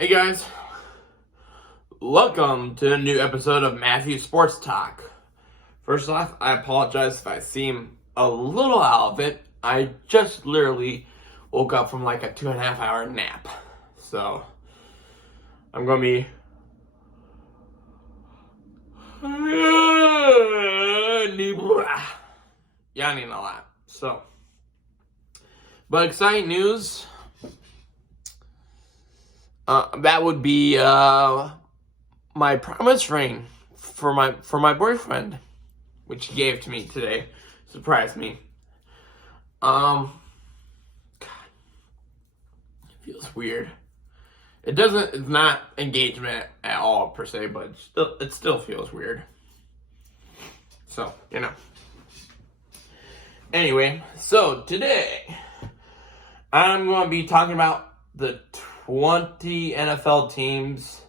Hey guys, welcome to a new episode of Matthew Sports Talk. First off, I apologize if I seem a little out of it. I just literally woke up from like a 2.5 hour nap. So, I'm going to be yawning a lot. So, but exciting news. That would be my promise ring for my boyfriend, which he gave to me today. Surprised me. God, it feels weird. It's not engagement at all per se, but it still feels weird. So, Anyway, so today I'm going to be talking about the 20 NFL teams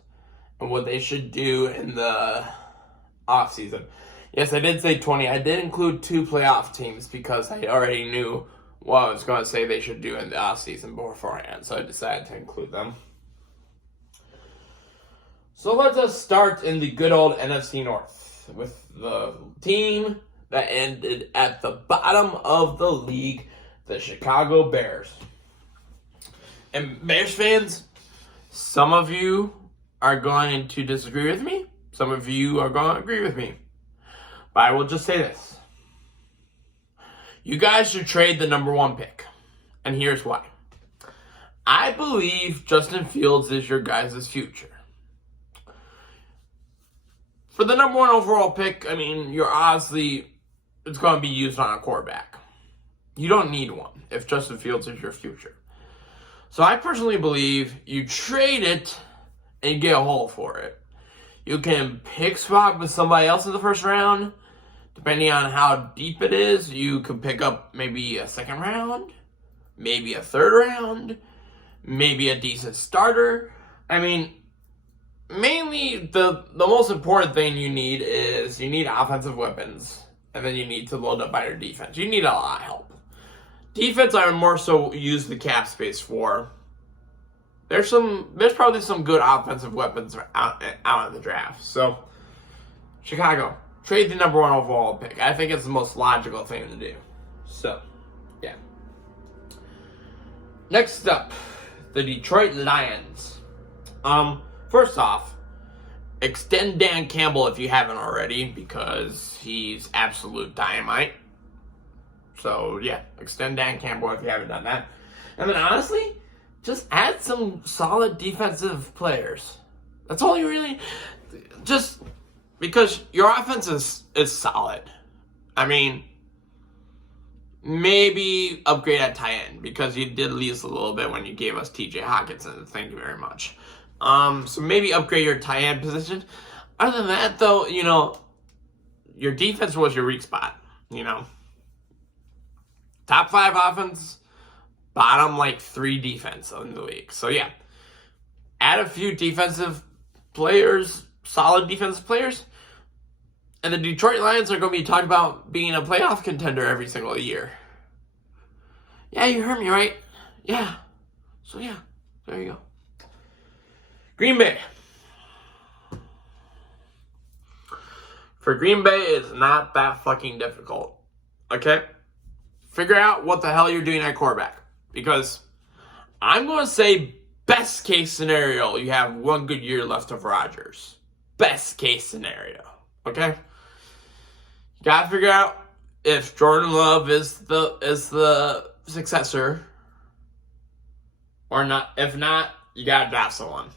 and what they should do in the offseason. Yes, I did say 20. I did include 2 playoff teams because I already knew what I was going to say they should do in the offseason beforehand, so I decided to include them. So let us start in the good old NFC North with the team that ended at the bottom of the league, the Chicago Bears. And Bears fans, some of you are going to disagree with me. Some of you are going to agree with me. But I will just say this. You guys should trade the number 1 pick. And here's why. I believe Justin Fields is your guys' future. For the number 1 overall pick, you're obviously, it's going to be used on a quarterback. You don't need one if Justin Fields is your future. So I personally believe you trade it and you get a hole for it. You can pick swap with somebody else in the first round. Depending on how deep it is, you could pick up maybe a second round, maybe a third round, maybe a decent starter. Mainly the most important thing you need offensive weapons. And then you need to load up by your defense. You need a lot of help. Defense, I would more so use the cap space for. There's probably some good offensive weapons out in the draft. So, Chicago, trade the number 1 overall pick. I think it's the most logical thing to do. So, yeah. Next up, the Detroit Lions. First off, extend Dan Campbell if you haven't already, because he's absolute dynamite. So, yeah, extend Dan Campbell if you haven't done that. And then, honestly, just add some solid defensive players. That's all you really... Just because your offense is solid. Maybe upgrade at tight end, because you did lose a little bit when you gave us TJ Hawkinson. Thank you very much. So maybe upgrade your tight end position. Other than that, though, your defense was your weak spot, Top 5 offense, bottom 3 defense in the league. So yeah, add a few defensive players, solid defensive players, and the Detroit Lions are going to be talked about being a playoff contender every single year. Yeah, you heard me right. Yeah. So yeah, there you go. Green Bay. For Green Bay, it's not that fucking difficult. Okay? Figure out what the hell you're doing at quarterback. Because I'm going to say best case scenario, you have 1 good year left of Rodgers. Best case scenario. Okay? You got to figure out if Jordan Love is the successor or not. If not, you got to draft someone.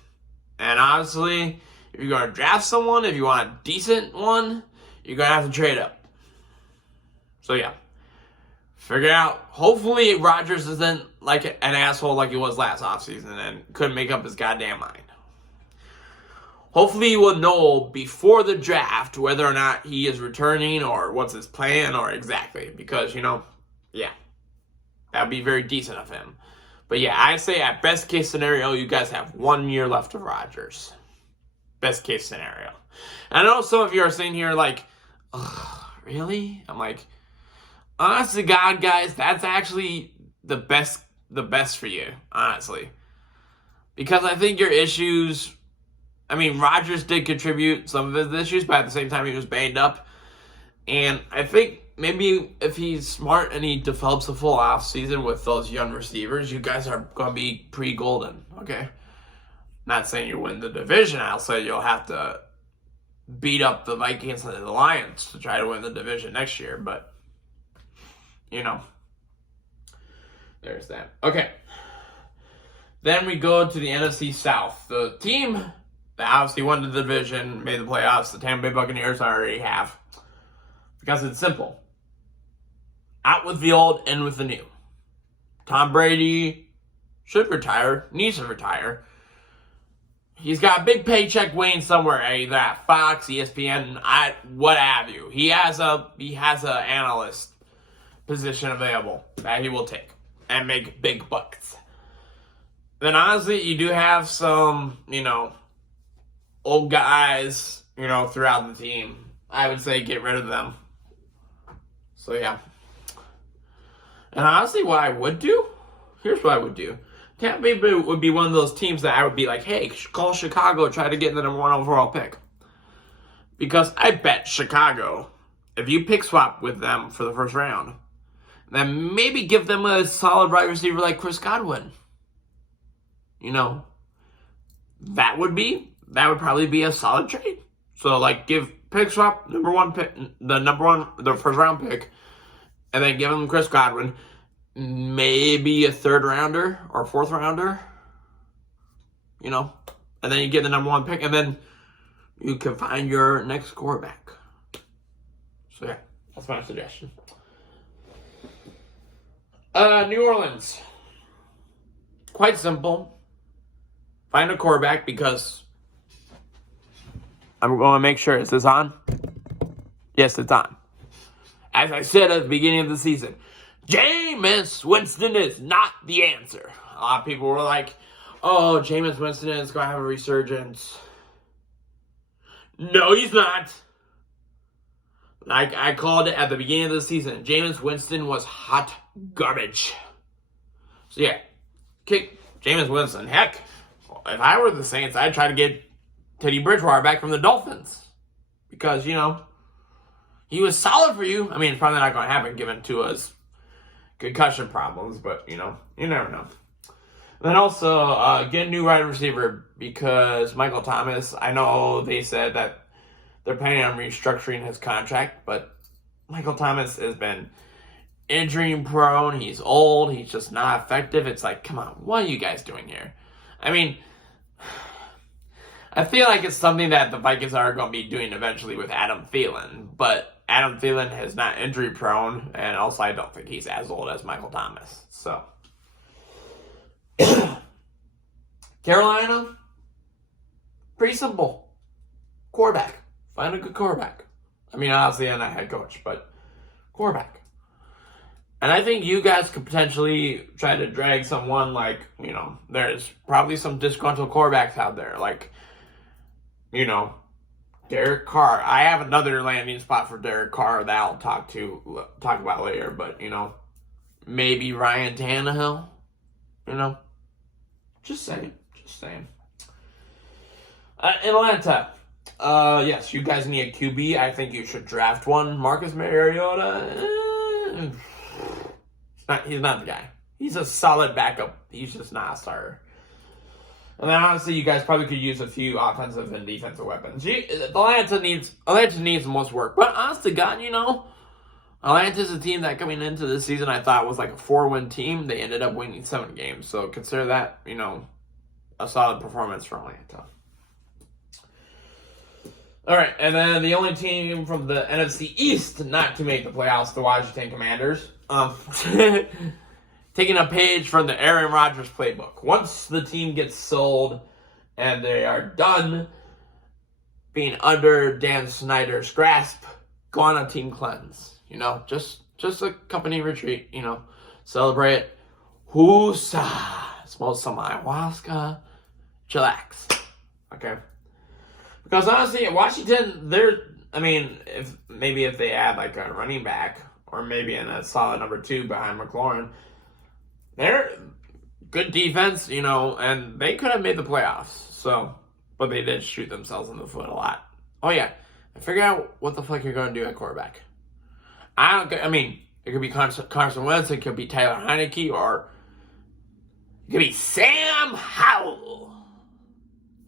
And obviously, if you're going to draft someone, if you want a decent one, you're going to have to trade up. So yeah. Figure out, hopefully Rodgers isn't like an asshole like he was last offseason and couldn't make up his goddamn mind. Hopefully you will know before the draft whether or not he is returning or what's his plan or exactly. Because, yeah, that would be very decent of him. But yeah, I say at best case scenario, you guys have 1 year left of Rodgers. Best case scenario. And I know some of you are sitting here like, really? I'm like, honest to God, guys, that's actually the best for you, honestly. Because I think your issues, I mean, Rodgers did contribute some of his issues, but at the same time, he was banged up. And I think maybe if he's smart and he develops a full offseason with those young receivers, you guys are going to be pretty golden, okay? Not saying you win the division. I'll say you'll have to beat up the Vikings and the Lions to try to win the division next year. But, there's that. Okay. Then we go to the NFC South. The team that obviously won the division, made the playoffs, the Tampa Bay Buccaneers already have. Because it's simple. Out with the old, in with the new. Tom Brady should retire, needs to retire. He's got a big paycheck waiting somewhere, either at Fox, ESPN, what have you. He has a analyst position available that he will take and make big bucks. Then honestly, you do have some, old guys, throughout the team. I would say get rid of them. So yeah. And honestly, what I would do, here's what I would do. Tampa Bay would be one of those teams that I would be like, hey, call Chicago, try to get the number 1 overall pick. Because I bet Chicago, if you pick swap with them for the first round, then maybe give them a solid wide receiver like Chris Godwin. That would probably be a solid trade. So give pick swap, the first round pick, and then give him Chris Godwin, maybe a 3rd rounder or 4th rounder, and then you get the number 1 pick, and then you can find your next quarterback. So yeah, that's my suggestion. New Orleans. Quite simple. Find a quarterback because I'm going to make sure. Is this on? Yes, it's on. As I said at the beginning of the season, Jameis Winston is not the answer. A lot of people were like, oh, Jameis Winston is going to have a resurgence. No, he's not. Like I called it at the beginning of the season, Jameis Winston was hot garbage. So yeah, kick Jameis Winston. Heck, if I were the Saints, I'd try to get Teddy Bridgewater back from the Dolphins. Because, he was solid for you. I mean, it's probably not going to happen given Tua's concussion problems, but, you never know. Then also, get a new wide receiver because Michael Thomas, I know they said that they're planning on restructuring his contract, but Michael Thomas has been injury prone. He's old. He's just not effective. It's like, come on, what are you guys doing here? I mean, I feel like it's something that the Vikings are going to be doing eventually with Adam Thielen, but Adam Thielen is not injury prone, and also I don't think he's as old as Michael Thomas. So, Carolina, pretty simple. Quarterback. Find a good quarterback. I mean, honestly, I'm not head coach, but quarterback. And I think you guys could potentially try to drag someone there's probably some disgruntled quarterbacks out there, Derek Carr. I have another landing spot for Derek Carr that I'll talk about later, but, maybe Ryan Tannehill, just saying. Atlanta. Yes, you guys need a QB. I think you should draft one. Marcus Mariota, he's not the guy. He's a solid backup. He's just not a starter. And then honestly, you guys probably could use a few offensive and defensive weapons. Atlanta needs the most work. But honest to God, Atlanta's a team that coming into this season I thought was like a 4-win team. They ended up winning 7 games. So consider that, a solid performance for Atlanta. All right, and then the only team from the NFC East not to make the playoffs, the Washington Commanders. Taking a page from the Aaron Rodgers playbook. Once the team gets sold and they are done being under Dan Snyder's grasp, go on a team cleanse. Just a company retreat. Celebrate. Whoosah. Smoke some ayahuasca. Chillax. Okay. Because honestly, Washington, if they add like a running back or maybe in a solid number 2 behind McLaurin, they're good defense, and they could have made the playoffs. So, but they did shoot themselves in the foot a lot. Oh yeah, and figure out what the fuck you're going to do at quarterback. It could be Carson Wentz, it could be Tyler Heineke, or it could be Sam Howell.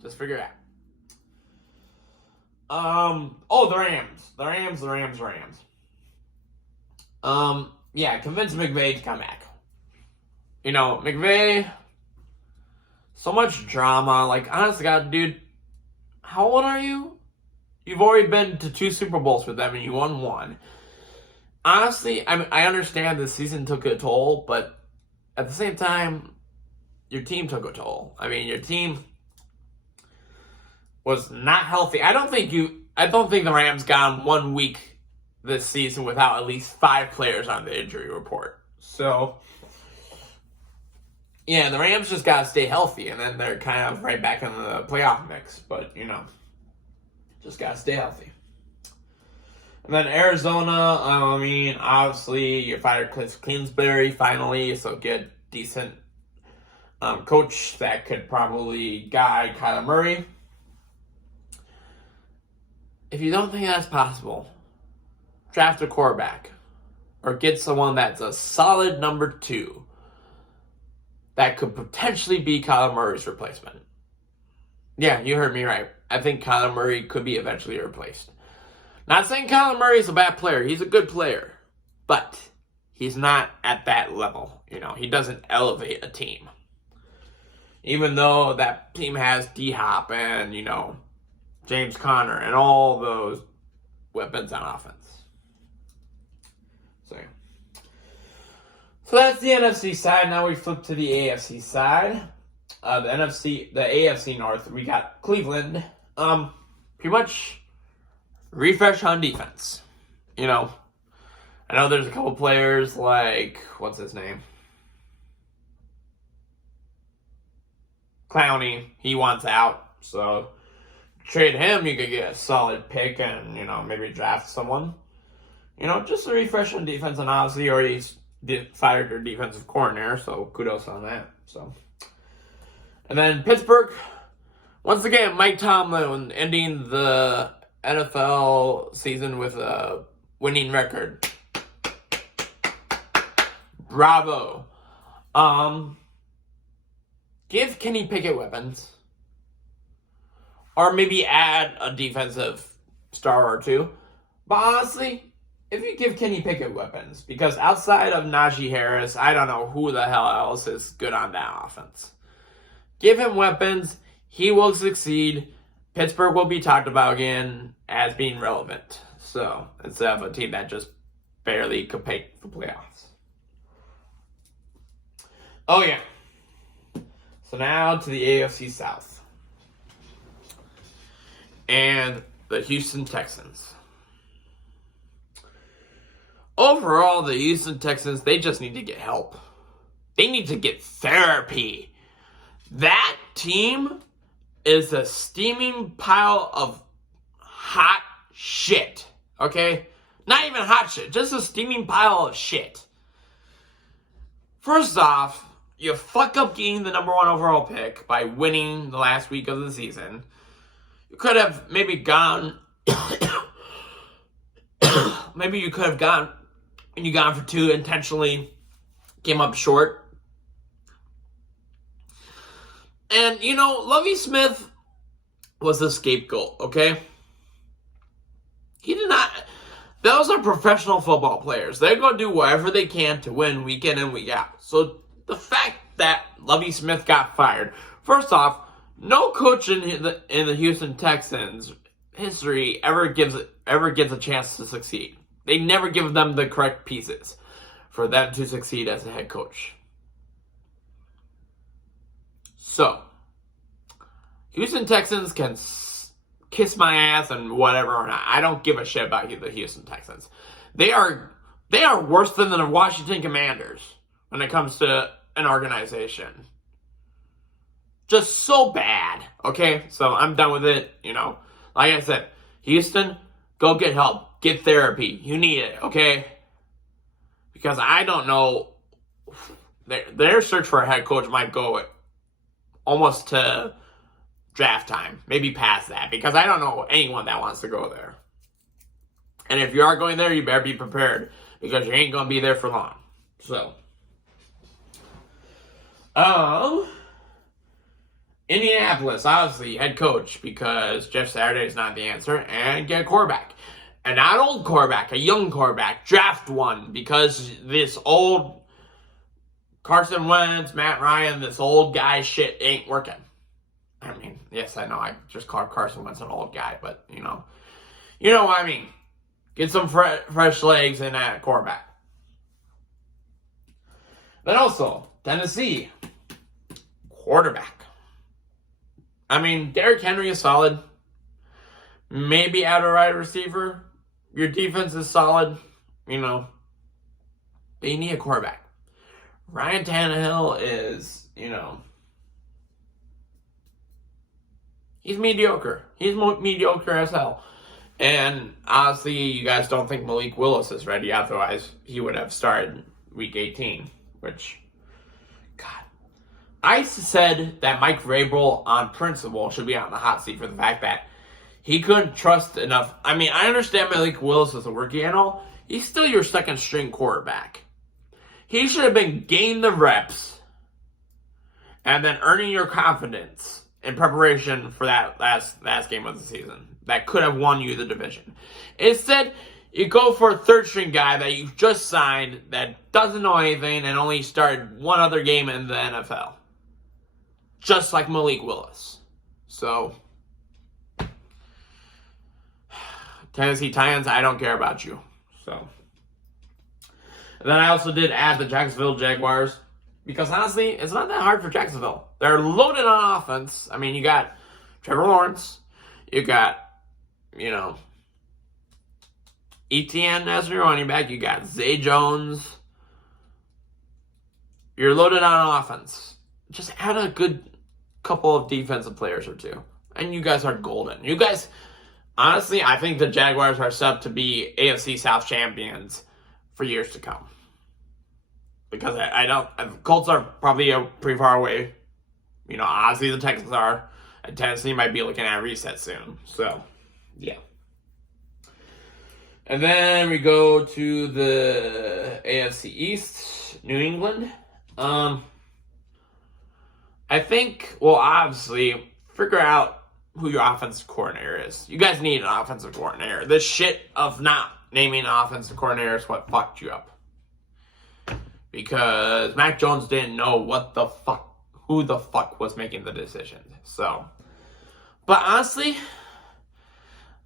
Just figure it out. The Rams. Convince McVay to come back. McVay, so much drama. Like, honest to God, dude, how old are you? You've already been to 2 Super Bowls with them and you won 1. Honestly, I understand the season took a toll, but at the same time, your team took a toll. Your team was not healthy. I don't think the Rams got 1 week this season without at least 5 players on the injury report. So, yeah, the Rams just got to stay healthy, and then they're kind of right back in the playoff mix. But, just got to stay healthy. And then Arizona, obviously, you fired Cliff Kingsbury finally, so get decent coach that could probably guide Kyler Murray. If you don't think that's possible, draft a quarterback or get someone that's a solid number 2 that could potentially be Kyler Murray's replacement. Yeah, you heard me right. I think Kyler Murray could be eventually replaced. Not saying Kyler Murray is a bad player. He's a good player. But he's not at that level. He doesn't elevate a team. Even though that team has D-Hop and, James Conner and all those weapons on offense. So that's the NFC side. Now we flip to the AFC side. The AFC North, we got Cleveland. Pretty much refresh on defense. I know there's a couple players like, what's his name? Clowney. He wants out. So trade him, you could get a solid pick and, maybe draft someone. Just a refresh on defense, and obviously already fired their defensive coordinator, so kudos on that. So, and then Pittsburgh, once again, Mike Tomlin ending the NFL season with a winning record. Bravo. Give Kenny Pickett weapons. Or maybe add a defensive star or 2. But honestly, if you give Kenny Pickett weapons, because outside of Najee Harris, I don't know who the hell else is good on that offense. Give him weapons. He will succeed. Pittsburgh will be talked about again as being relevant. So, instead of a team that just barely could make the playoffs. Oh, yeah. So now to the AFC South. And the Houston Texans. Overall, the Houston Texans, they just need to get help. They need to get therapy. That team is a steaming pile of hot shit. Okay? Not even hot shit, just a steaming pile of shit. First off, you fuck up getting the number 1 overall pick by winning the last week of the season. You could have maybe gone... maybe you could have gone... and you got for 2, intentionally came up short. And, Lovie Smith was the scapegoat, okay? He did not... Those are professional football players. They're going to do whatever they can to win week in and week out. So the fact that Lovie Smith got fired, first off, no coach in the Houston Texans history ever gets a chance to succeed. They never give them the correct pieces for them to succeed as a head coach. So, Houston Texans can kiss my ass and whatever or not. I don't give a shit about the Houston Texans. They are worse than the Washington Commanders when it comes to an organization. Just so bad. Okay, so I'm done with it. Like I said, Houston, go get help. Get therapy. You need it, okay? Because I don't know their search for a head coach might go almost to draft time, maybe past that, because I don't know anyone that wants to go there. And if you are going there, you better be prepared, because you ain't going to be there for long. So, Indianapolis, obviously, head coach, because Jeff Saturday is not the answer, and get a quarterback. And not old quarterback, a young quarterback. Draft one, because this old Carson Wentz, Matt Ryan, this old guy shit ain't working. I mean, yes, I know I just called Carson Wentz an old guy, but, you know what I mean. Get some fresh legs in that quarterback. Then also, Tennessee, quarterback. I mean, Derrick Henry is solid. Maybe add a wide receiver. Your defense is solid. You know, but you need a quarterback. Ryan Tannehill is, he's mediocre. He's mediocre as hell. And honestly, you guys don't think Malik Willis is ready. Otherwise, he would have started week 18. Which, God. I said that Mike Vrabel, on principle, should be on the hot seat for the fact that he couldn't trust enough. I mean, I understand Malik Willis is a rookie and all. He's still your second string quarterback. He should have been gaining the reps and then earning your confidence in preparation for that last game of the season that could have won you the division. Instead, you go for a third string guy that you just signed that doesn't know anything and only started one other game in the NFL. Just like Malik Willis. So, Tennessee Titans, I don't care about you. So, and then I also did add the Jacksonville Jaguars, because honestly, it's not that hard for Jacksonville. They're loaded on offense. I mean, you got Trevor Lawrence, you got, Etienne as your running back, you got Zay Jones. You're loaded on offense. Just add a good couple of defensive players or two, and you guys are golden. You guys, honestly, I think the Jaguars are set up to be AFC South champions for years to come. Because the Colts are probably pretty far away. Honestly, the Texans are. And Tennessee might be looking at a reset soon. So, yeah. And then we go to the AFC East, New England. I think, obviously, figure out who your offensive coordinator is. You guys need an offensive coordinator. This shit of not naming an offensive coordinator is what fucked you up. Because Mac Jones didn't know who the fuck was making the decision. So, but honestly,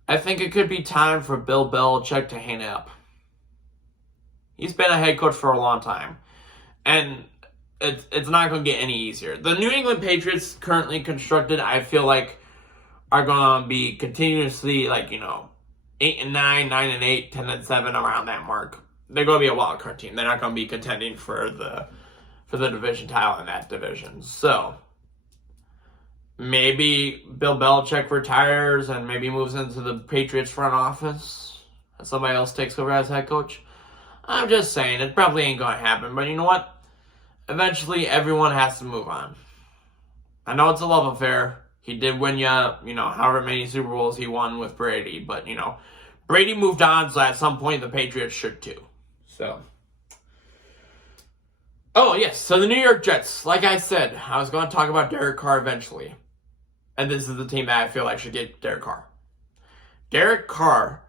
I think it could be time for Bill Belichick to hang it up. He's been a head coach for a long time. And it's not going to get any easier. The New England Patriots, currently constructed, I feel like, are going to be continuously, 8-9, 9-8, 10-7, around that mark. They're going to be a wild card team. They're not going to be contending for the division title in that division. So, maybe Bill Belichick retires and maybe moves into the Patriots front office and somebody else takes over as head coach. I'm just saying, it probably ain't going to happen. But you know what? Eventually, everyone has to move on. I know it's a love affair. He did win however many Super Bowls he won with Brady. But, Brady moved on, so at some point, the Patriots should too. So. Oh, yes. So the New York Jets, like I said, I was going to talk about Derek Carr eventually. And this is the team that I feel like should get Derek Carr. Derek Carr,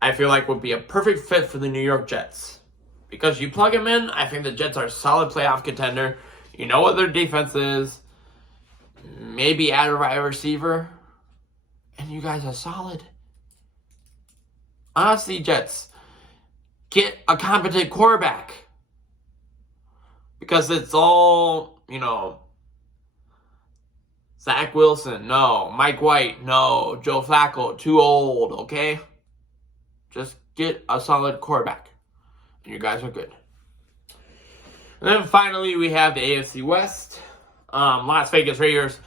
I feel like, would be a perfect fit for the New York Jets. Because you plug him in, I think the Jets are a solid playoff contender. You know what their defense is. Maybe add a wide receiver. And you guys are solid. Honestly, Jets, get a competent quarterback. Because it's all, Zach Wilson, no. Mike White, no. Joe Flacco, too old, okay? Just get a solid quarterback. And you guys are good. And then finally, we have the AFC West. Las Vegas Raiders.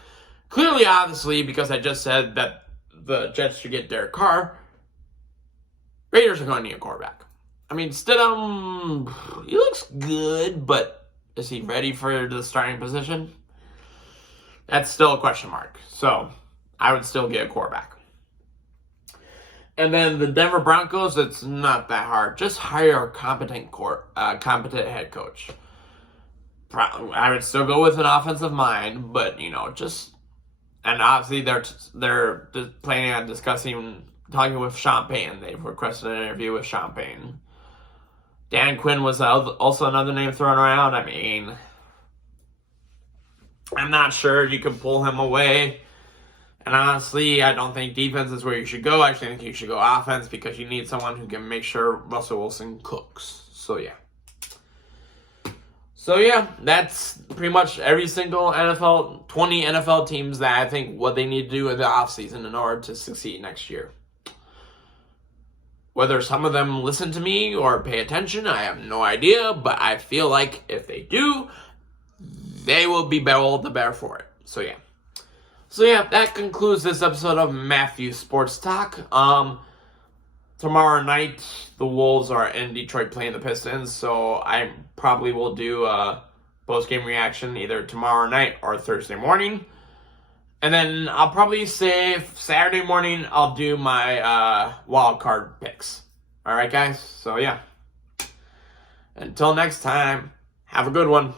Clearly, obviously, because I just said that the Jets should get Derek Carr, Raiders are going to need a quarterback. I mean, Stidham, he looks good, but Is he ready for the starting position? That's still a question mark. So I would still get a quarterback. And then the Denver Broncos, it's not that hard. Just hire a competent competent head coach. I would still go with an offensive mind, but and obviously they're planning on talking with Sean Payton. They've requested an interview with Sean Payton. Dan Quinn was also another name thrown around. I mean, I'm not sure you can pull him away. And honestly, I don't think defense is where you should go. I actually think you should go offense because you need someone who can make sure Russell Wilson cooks. So yeah, that's pretty much every single 20 NFL teams that I think what they need to do in the offseason in order to succeed next year. Whether some of them listen to me or pay attention, I have no idea, but I feel like if they do, they will be all the better for it. So yeah, that concludes this episode of Matthew Sports Talk. Tomorrow night, the Wolves are in Detroit playing the Pistons, so I probably will do a post-game reaction either tomorrow night or Thursday morning. And then I'll probably say Saturday morning I'll do my wild card picks. All right, guys? So, yeah. Until next time, have a good one.